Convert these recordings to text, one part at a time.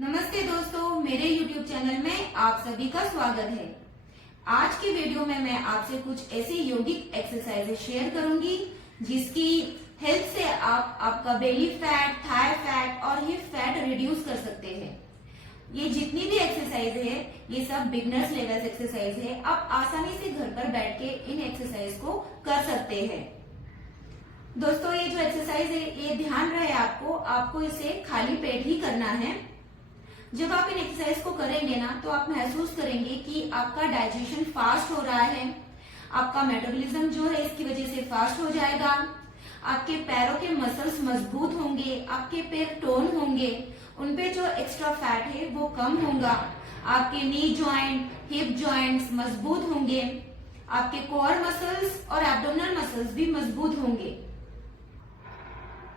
नमस्ते दोस्तों, मेरे YouTube चैनल में आप सभी का स्वागत है। आज की वीडियो में मैं आपसे कुछ ऐसी यौगिक एक्सरसाइजेज शेयर करूंगी जिसकी हेल्प से आप आपका बेली फैट, थाई फैट और हिप फैट रिड्यूस कर सकते हैं। ये जितनी भी एक्सरसाइज है ये सब बिगनर्स लेवल एक्सरसाइज है। आप आसानी से घर पर बैठ के इन एक्सरसाइज को कर सकते हैं। दोस्तों, ये जो एक्सरसाइज है ये ध्यान रहे आपको इसे खाली पेट ही करना है। जब आप इन एक्सरसाइज को करेंगे ना तो आप महसूस करेंगे कि आपका डाइजेशन फास्ट हो रहा है, आपका मेटाबॉलिज्म जो है इसकी वजह से फास्ट हो जाएगा, आपके पैरों के मसल्स मजबूत होंगे, आपके पैर टोन होंगे, उनपे जो एक्स्ट्रा फैट है वो कम होगा, आपके नी जॉइंट, हिप जॉइंट्स मजबूत होंगे, आपके कोर मसल्स और एब्डोमिनल मसल्स भी मजबूत होंगे।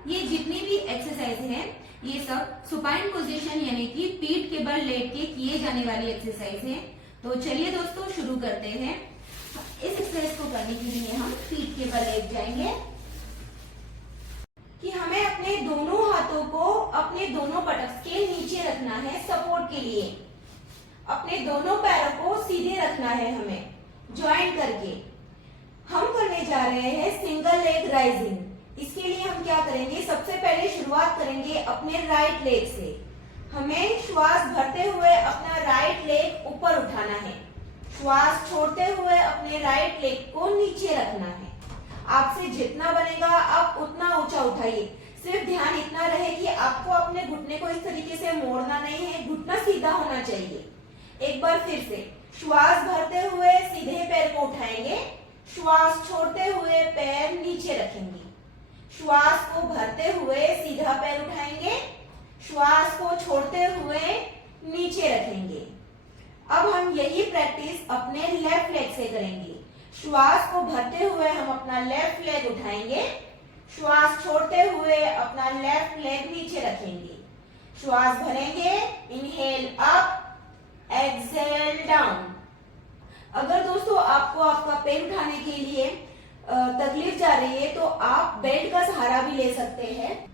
ये जितनी भी एक्सरसाइज है ये सब सुपाइन पोजीशन यानी कि पीठ के बल लेट के किए जाने वाली एक्सरसाइज है। तो चलिए दोस्तों शुरू करते हैं। इस एक्सरसाइज को करने के लिए हम पीठ के बल लेट जाएंगे कि हमें अपने दोनों हाथों को अपने दोनों पटक के नीचे रखना है सपोर्ट के लिए। अपने दोनों पैरों को सीधे रखना है हमें ज्वाइंट करके। हम करने जा रहे हैं सिंगल लेग राइजिंग। इसके लिए हम क्या करेंगे, सबसे पहले शुरुआत करेंगे अपने राइट लेग से। हमें श्वास भरते हुए अपना राइट लेग ऊपर उठाना है, श्वास छोड़ते हुए अपने राइट लेग को नीचे रखना है। आपसे जितना बनेगा आप उतना ऊंचा उठाइए। सिर्फ ध्यान इतना रहे कि आपको अपने घुटने को इस तरीके से मोड़ना नहीं है, घुटना सीधा होना चाहिए। एक बार फिर से श्वास भरते हुए सीधे पैर को उठाएंगे, श्वास छोड़ते हुए पैर नीचे रखेंगे, श्वास को भरते हुए सीधा पैर उठाएंगे, श्वास को छोड़ते हुए नीचे रखेंगे। अब हम यही प्रैक्टिस अपने लेफ्ट लेग से करेंगे। श्वास को भरते हुए हम अपना लेफ्ट लेग उठाएंगे, श्वास छोड़ते हुए अपना लेफ्ट लेग नीचे रखेंगे, श्वास भरेंगे, इनहेल अप, एक्सहेल डाउन। अगर दोस्तों आपको आपका पैर उठाने के लिए तकलीफ जा रही है तो आप बेल्ट का सहारा भी ले सकते हैं।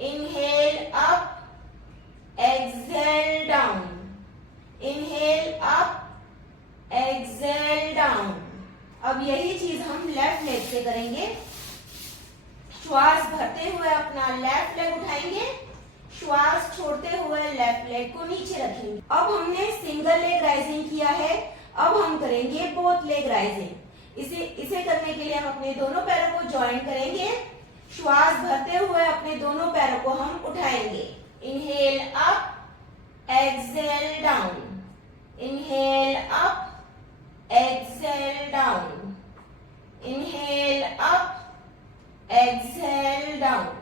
Inhale up, exhale down, inhale up, exhale down. अब यही चीज हम लेफ्ट लेग से करेंगे। श्वास भरते हुए अपना लेफ्ट लेग उठाएंगे, श्वास छोड़ते हुए लेफ्ट लेग को नीचे रखेंगे। अब हमने सिंगल लेग राइजिंग किया है, अब हम करेंगे बोथ लेग राइजिंग। इसे करने के लिए हम अपने दोनों पैरों को ज्वाइन करेंगे, श्वास भरते हुए अपने दोनों पैरों को हम उठाएंगे। Inhale up, exhale down, inhale up, exhale down, inhale up, exhale down.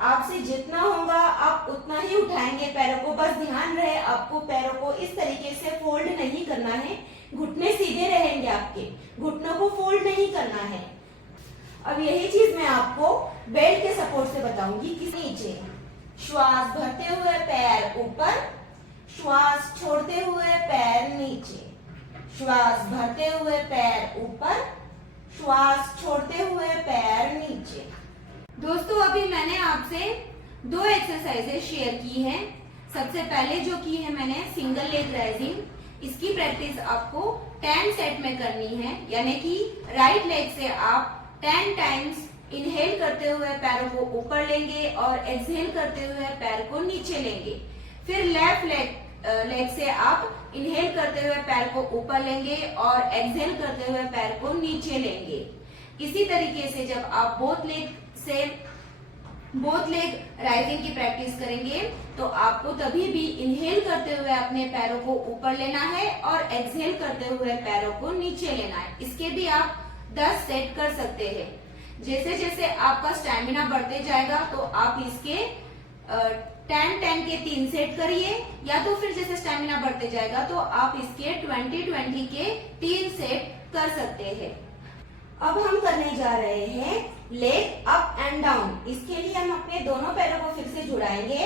आपसे जितना होगा आप उतना ही उठाएंगे पैरों को। बस ध्यान रहे आपको पैरों को इस तरीके से फोल्ड नहीं करना है, घुटने सीधे रहेंगे, आपके घुटनों को फोल्ड नहीं करना है। अब यही चीज मैं आपको बेल्ट के सपोर्ट से बताऊंगी कि नीचे श्वास भरते हुए पैर ऊपर, श्वास छोड़ते हुए पैर नीचे, श्वास भरते हुए पैर ऊपर, श्वास छोड़ते हुए पैर नीचे। दोस्तों, अभी मैंने आपसे दो एक्सरसाइजेज शेयर की हैं। सबसे पहले जो की है मैंने सिंगल लेग राइजिंग, इसकी प्रैक्टिस आपको 10 सेट में करनी है। यानी कि राइट लेग से आप 10 टाइम्स इनहेल करते हुए पैरों को ऊपर लेंगे और एक्सहेल करते हुए पैर को नीचे लेंगे। फिर लेफ्ट लेग से आप इनहेल करते हुए पैर को ऊपर लेंगे और एक्सहेल करते हुए पैर को नीचे लेंगे। इसी तरीके से जब आप बोथ लेग राइजिंग की प्रैक्टिस करेंगे तो आपको तभी भी इनहेल करते हुए अपने पैरों को ऊपर लेना है और एक्सहेल करते हुए पैरों को नीचे लेना है। इसके भी आप 10 सेट कर सकते हैं। जैसे जैसे आपका स्टैमिना बढ़ते जाएगा तो आप इसके 10-10 के 3 सेट करिए, या तो फिर जैसे स्टैमिना बढ़ते जाएगा तो आप इसके 20-20 के 3 सेट कर सकते हैं। अब हम करने जा रहे हैं लेग अप एंड डाउन। इसके लिए हम अपने दोनों पैरों को फिर से जुड़ाएंगे,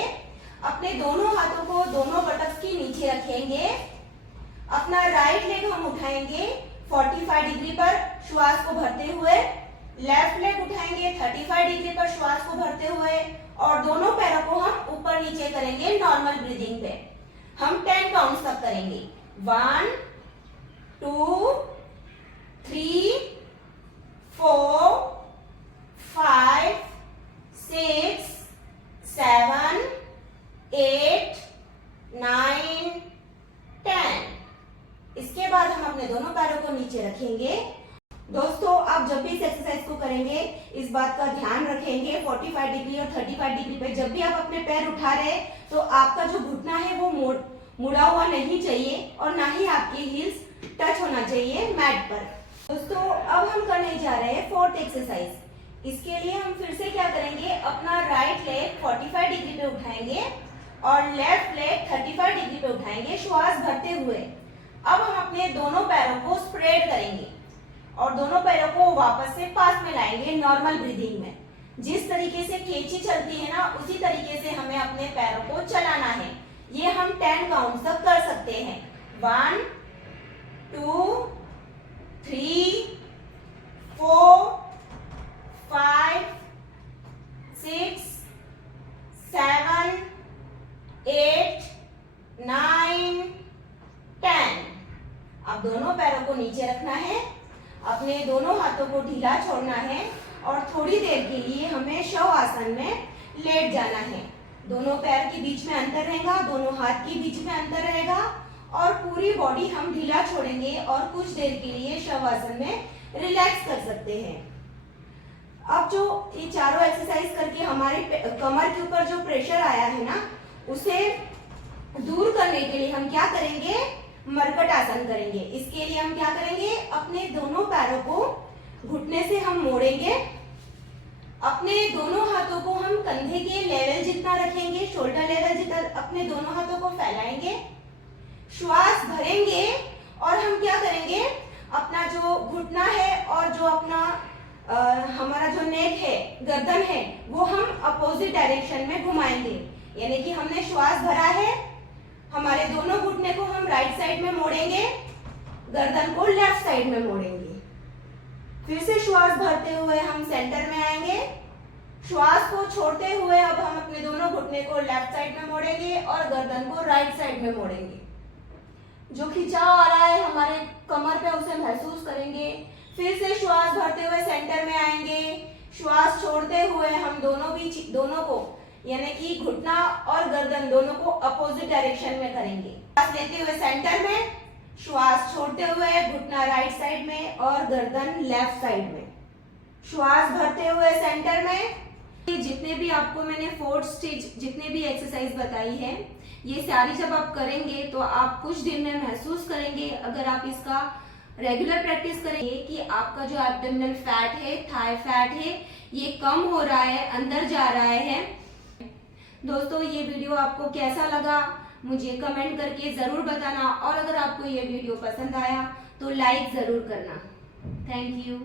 अपने दोनों हाथों को दोनों बटक्स के नीचे रखेंगे, अपना राइट लेग हम उठाएंगे 45 डिग्री पर श्वास को भरते हुए, लेफ्ट लेग उठाएंगे 35 डिग्री पर श्वास को भरते हुए और दोनों पैरों को हम ऊपर नीचे करेंगे नॉर्मल ब्रीदिंग पे। हम 10 काउंट्स तक करेंगे। 1 2 3 4 5 6 7 8 9 10। इसके बाद हम अपने दोनों पैरों को नीचे रखेंगे। दोस्तों आप जब भी इस एक्सरसाइज को करेंगे इस बात का ध्यान रखेंगे 45 डिग्री और 35 डिग्री पे जब भी आप अपने पैर उठा रहे हैं तो आपका जो घुटना है वो मुड़ा हुआ नहीं चाहिए और ना ही आपकी हील्स टच होना चाहिए मैट पर। दोस्तों अब हम करने जा रहे हैं फोर्थ एक्सरसाइज। इसके लिए हम फिर से क्या करेंगे, अपना राइट लेग 45 डिग्री पे उठाएंगे और लेफ्ट लेग 35 डिग्री पे उठाएंगे श्वास भरते हुए। अब हम अपने दोनों पैरों को स्प्रेड करेंगे और दोनों पैरों को वापस से पास में लाएंगे नॉर्मल ब्रीदिंग में। जिस तरीके से कैंची चलती है ना उसी तरीके से हमें अपने पैरों को चलाना है। ये हम 10 काउंट तक कर सकते हैं। 1 2 3 4 5 6 7 8 9 10। अब दोनों पैरों को नीचे रखना है, अपने दोनों हाथों को ढीला छोड़ना है और थोड़ी देर के लिए हमें शव आसन में लेट जाना है। दोनों पैर के बीच में अंतर रहेगा, दोनों हाथ के बीच में अंतर रहेगा और पूरी बॉडी हम ढीला छोड़ेंगे और कुछ देर के लिए शव आसन में रिलैक्स कर सकते हैं। अब जो ये चारों एक्सरसाइज करके हमारे कमर के ऊपर जो प्रेशर आया है ना उसे दूर करने के लिए हम क्या करेंगे, मरकट आसन करेंगे। इसके लिए हम क्या करेंगे, अपने दोनों पैरों को घुटने से हम मोड़ेंगे, अपने दोनों हाथों को हम कंधे के लेवल जितना रखेंगे, शोल्डर लेवल जितना अपने दोनों हाथों को फैलाएंगे, श्वास भरेंगे और हम क्या करेंगे, अपना जो घुटना है और जो अपना हमारा जो नेक है, गर्दन है, वो हम अपोजिट डायरेक्शन में घुमाएंगे। यानी कि हमने श्वास भरा है, हमारे दोनों घुटने को हम राइट साइड में मोड़ेंगे, गर्दन को लेफ्ट साइड में मोड़ेंगे। फिर से श्वास भरते हुए हम सेंटर में आएंगे, श्वास को छोड़ते हुए अब हम अपने दोनों घुटने को लेफ्ट साइड में मोड़ेंगे और गर्दन को राइट साइड में मोड़ेंगे। जो खिंचाव आ रहा है हमारे कमर पे उसे महसूस करेंगे। फिर से श्वास भरते हुए सेंटर में आएंगे, श्वास छोड़ते हुए हम दोनों को यानी कि घुटना और गर्दन दोनों को अपोजिट डायरेक्शन में करेंगे। श्वास लेते हुए सेंटर में, श्वास छोड़ते हुए घुटना राइट साइड में और गर्दन लेफ्ट साइड में। श्वास भरते हुए सेंटर में। जितने भी आपको मैंने 4 स्टेज जितने भी एक्सरसाइज बताई है ये सारी जब आप करेंगे तो आप कुछ दिन में महसूस करेंगे, अगर आप इसका रेगुलर प्रैक्टिस करेंगे, कि आपका जो एब्डोमिनल फैट है, थाई फैट है, ये कम हो रहा है, अंदर जा रहा है। दोस्तों ये वीडियो आपको कैसा लगा मुझे कमेंट करके जरूर बताना और अगर आपको ये वीडियो पसंद आया तो लाइक जरूर करना। Thank you.